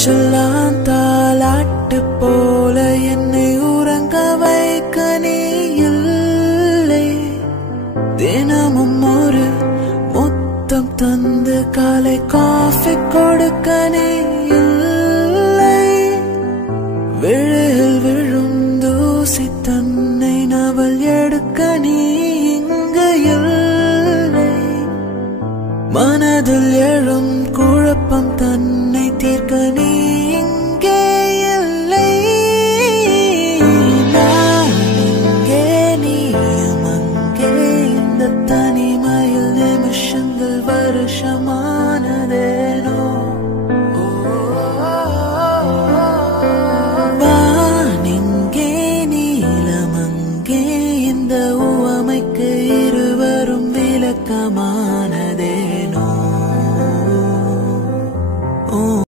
நெஞ்செல்லாம் தாலாட்டு போல என்னை உறங்க வைக்க நீ இல்லை. தினமும் ஒரு முத்தம் தந்து காலை காஃபி கொடுக்க நீ